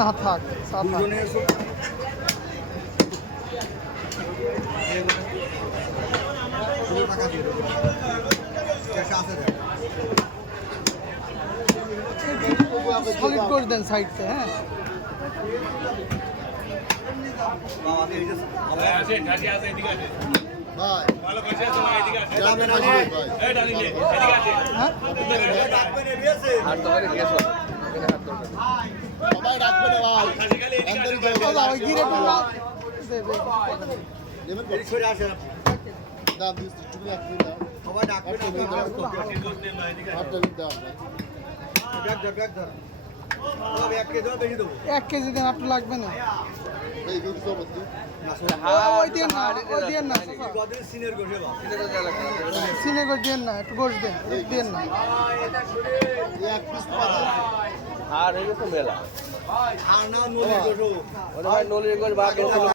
না থাক সলিড করে দেন সাইডতে। হ্যাঁ এক কেজি দেন, আপনার লাগবে না। সিনে গোস দেন না, একটু গোস দেন না। আর মেলা নলির গোস